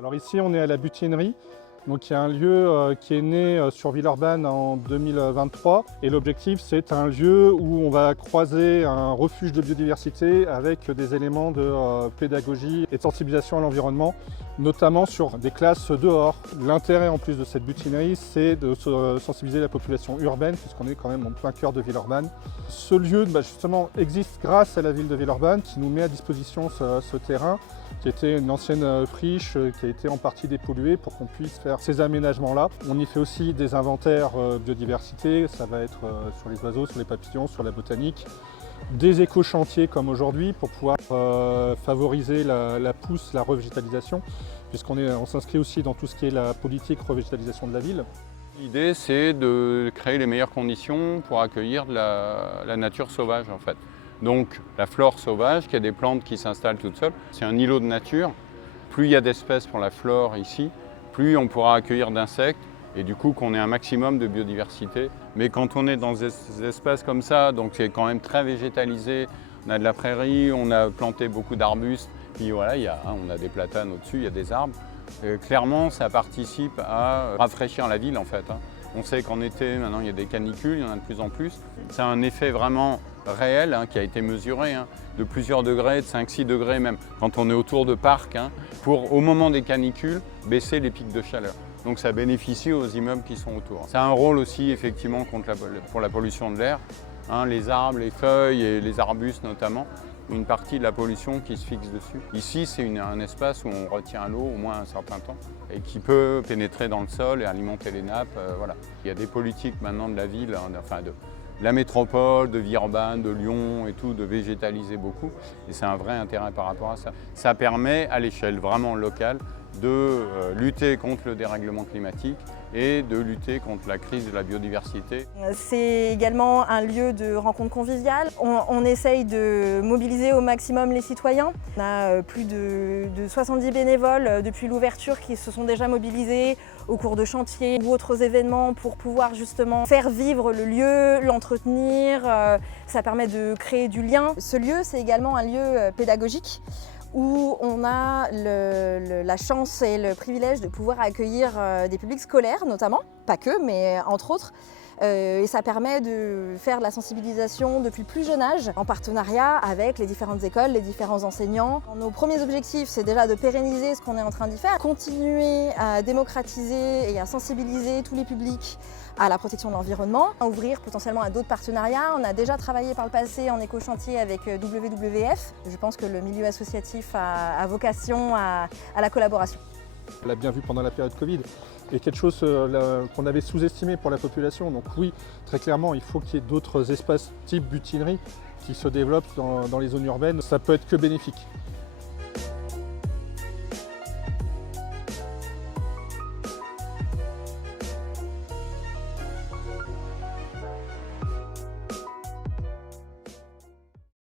Alors ici, on est à la Butinerie. Donc il y a un lieu qui est né sur Villeurbanne en 2023 et l'objectif c'est un lieu où on va croiser un refuge de biodiversité avec des éléments de pédagogie et de sensibilisation à l'environnement, notamment sur des classes dehors. L'intérêt en plus de cette butinerie c'est de sensibiliser la population urbaine puisqu'on est quand même en plein cœur de Villeurbanne. Ce lieu justement existe grâce à la ville de Villeurbanne qui nous met à disposition ce terrain qui était une ancienne friche qui a été en partie dépolluée pour qu'on puisse faire ces aménagements-là. On y fait aussi des inventaires biodiversité, ça va être sur les oiseaux, sur les papillons, sur la botanique. Des éco-chantiers comme aujourd'hui pour pouvoir favoriser la pousse, la revégétalisation, puisqu'on s'inscrit aussi dans tout ce qui est la politique revégétalisation de la ville. L'idée, c'est de créer les meilleures conditions pour accueillir de la nature sauvage en fait. Donc la flore sauvage, qui a des plantes qui s'installent toutes seules, c'est un îlot de nature. Plus il y a d'espèces pour la flore ici, plus on pourra accueillir d'insectes et du coup qu'on ait un maximum de biodiversité. Mais quand on est dans des espaces comme ça, donc c'est quand même très végétalisé, on a de la prairie, on a planté beaucoup d'arbustes, puis voilà, on a des platanes au-dessus, il y a des arbres. Clairement, ça participe à rafraîchir la ville en fait. On sait qu'en été, maintenant, il y a des canicules, il y en a de plus en plus. C'est un effet vraiment réel qui a été mesuré, de plusieurs degrés, de 5-6 degrés même, quand on est autour de parcs, pour, au moment des canicules, baisser les pics de chaleur. Donc ça bénéficie aux immeubles qui sont autour. Ça a un rôle aussi, effectivement, pour la pollution de l'air. Les arbres, les feuilles et les arbustes notamment, une partie de la pollution qui se fixe dessus. Ici, c'est un espace où on retient l'eau au moins un certain temps et qui peut pénétrer dans le sol et alimenter les nappes. Voilà. Il y a des politiques maintenant de la ville, enfin de la métropole, de Villeurbanne, de Lyon et tout, de végétaliser beaucoup. Et c'est un vrai intérêt par rapport à ça. Ça permet à l'échelle vraiment locale de lutter contre le dérèglement climatique et de lutter contre la crise de la biodiversité. C'est également un lieu de rencontre conviviale. On essaye de mobiliser au maximum les citoyens. On a plus de 70 bénévoles depuis l'ouverture qui se sont déjà mobilisés au cours de chantiers ou autres événements pour pouvoir justement faire vivre le lieu, l'entretenir. Ça permet de créer du lien. Ce lieu, c'est également un lieu pédagogique où on a la chance et le privilège de pouvoir accueillir des publics scolaires notamment, pas que, mais entre autres. Et ça permet de faire de la sensibilisation depuis le plus jeune âge, en partenariat avec les différentes écoles, les différents enseignants. Nos premiers objectifs, c'est déjà de pérenniser ce qu'on est en train d'y faire, continuer à démocratiser et à sensibiliser tous les publics à la protection de l'environnement, à ouvrir potentiellement à d'autres partenariats. On a déjà travaillé par le passé en éco-chantier avec WWF. Je pense que le milieu associatif a vocation à la collaboration. On l'a bien vu pendant la période Covid, et quelque chose qu'on avait sous-estimé pour la population. Donc oui, très clairement, il faut qu'il y ait d'autres espaces type butinerie qui se développent dans les zones urbaines. Ça peut être que bénéfique.